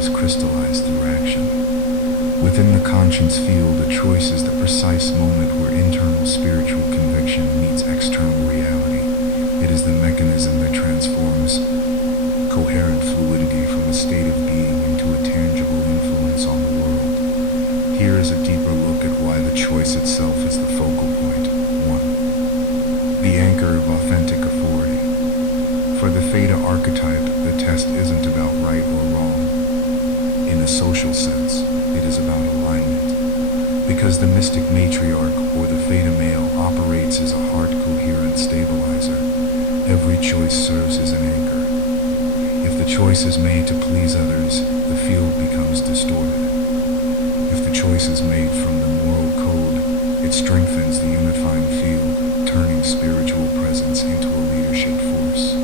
is crystallized through action. Within the conscience field, a choice is the precise moment where internal spiritual conviction meets external reality. It is the mechanism that transforms coherent fluidity from a state of being into a tangible influence on the world. Here is a deeper look at why the choice itself is the focal point. 1. The anchor of authentic authority. For the Theta archetype, the test isn't about right or wrong. In a social sense, it is about alignment. Because the mystic matriarch, or the Theta male, operates as a heart coherent stabilizer, every choice serves as an anchor. If the choice is made to please others, the field becomes distorted. If the choice is made from the moral code, it strengthens the unifying field, turning spiritual presence into a leadership force.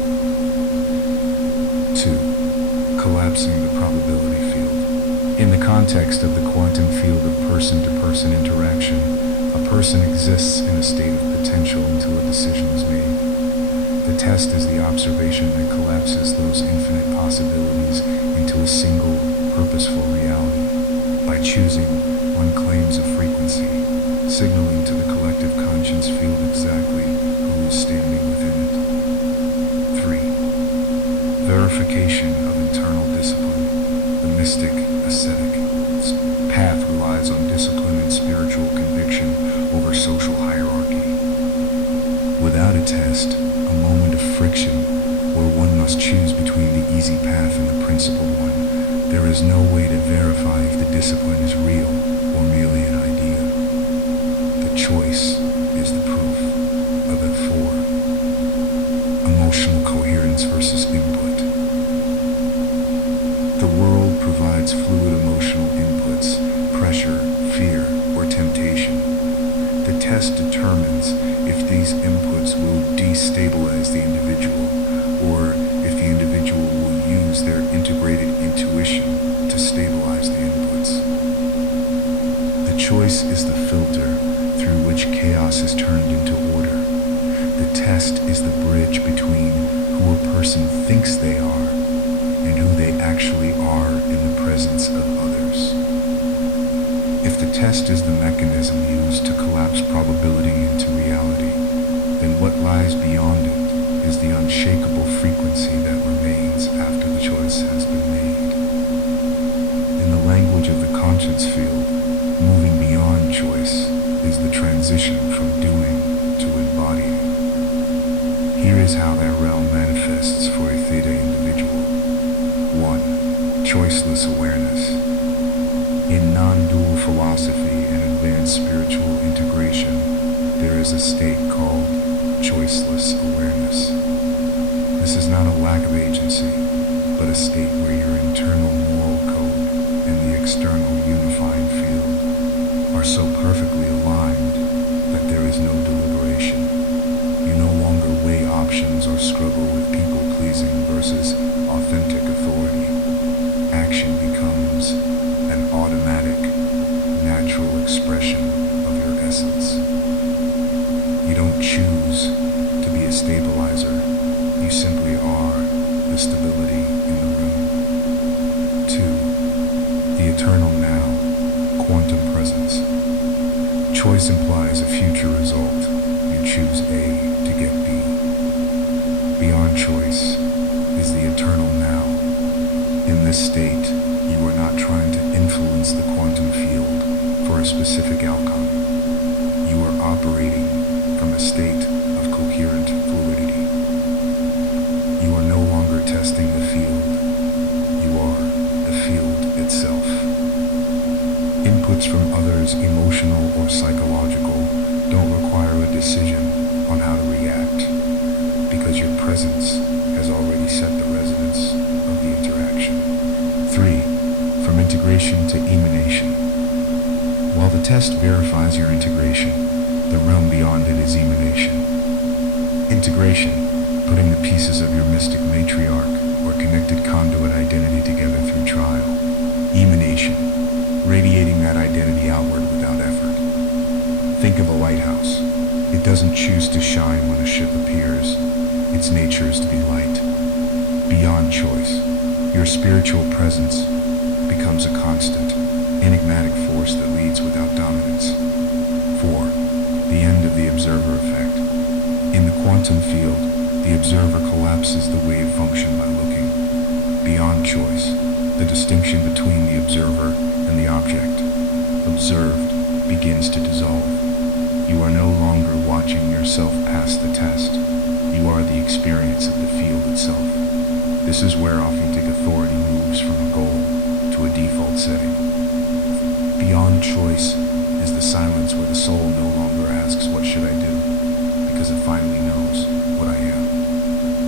2. Collapsing the probability field. In the context of the quantum field of person-to-person interaction, a person exists in a state of potential until a decision is made. The test is the observation that collapses those infinite possibilities into a single, purposeful reality. By choosing, one claims a frequency, signaling to the collective conscience field exactly who is standing within it. 3. Verification of internal discipline. The mystic, ascetic path relies on discipline and spiritual conviction over social hierarchy. Without a test, a moment of friction, where one must choose between the easy path and the principled one, there is no way to verify if the discipline is real or merely an idea. The choice is the proof of it. 4. Emotional coherence versus input. The world provides fluid emotional inputs, pressure, fear, or temptation. The test determines if these inputs will destabilize the individual, or if the individual will use their integrated intuition to stabilize the inputs. The choice is the filter through which chaos is turned into order. The test is the bridge between who a person thinks they are and who they actually are in the presence of others. If the test is the mechanism used to collapse probability into reality, then what lies beyond it is the unshakable frequency that remains after the choice has been made. In the language of the conscience field, moving beyond choice is the transition from doing to embodying. Here is how that realm manifests for a Theta individual. 1. Choiceless awareness. In non-dual philosophy and advanced spiritual integration, there is a state called choiceless awareness. This is not a lack of agency, but a state where your internal moral code and the external unifying field are so perfectly aligned that there is no deliberation. You no longer weigh options or struggle with people-pleasing versus authentic authority. Action becomes an automatic, natural expression of your essence. You don't choose to be a stabilizer. You simply are the stability in the room. 2. The eternal now, quantum presence. Choice implies a future result. You choose A to get B. Beyond choice is the eternal now. In this state, you are not trying to influence the quantum field for a specific outcome. You are operating from a state of coherent fluidity. You are no longer testing the field. You are the field itself. Inputs from others, emotional or psychological, don't require a decision on how to react, because your presence has already set the resonance of the interaction. 3. From integration to emanation. While the test verifies your integration, the realm beyond it is emanation. Integration, putting the pieces of your mystic matriarch or connected conduit identity together through trial. Emanation, radiating that identity outward without effort. Think of a lighthouse. It doesn't choose to shine when a ship appears. Its nature is to be light. Beyond choice, your spiritual presence, becomes a constant, enigmatic force that leads without dominance. 4. The end of the observer effect. In the quantum field, the observer collapses the wave function by looking beyond choice, the distinction between the observer and the object observed begins to dissolve. You are no longer watching yourself pass the test. You are the experience of the field itself. This is where authentic authority moves from a goal to a default setting. Beyond choice is the silence where the soul no longer asks, "What should I do?" because it finally knows what I am.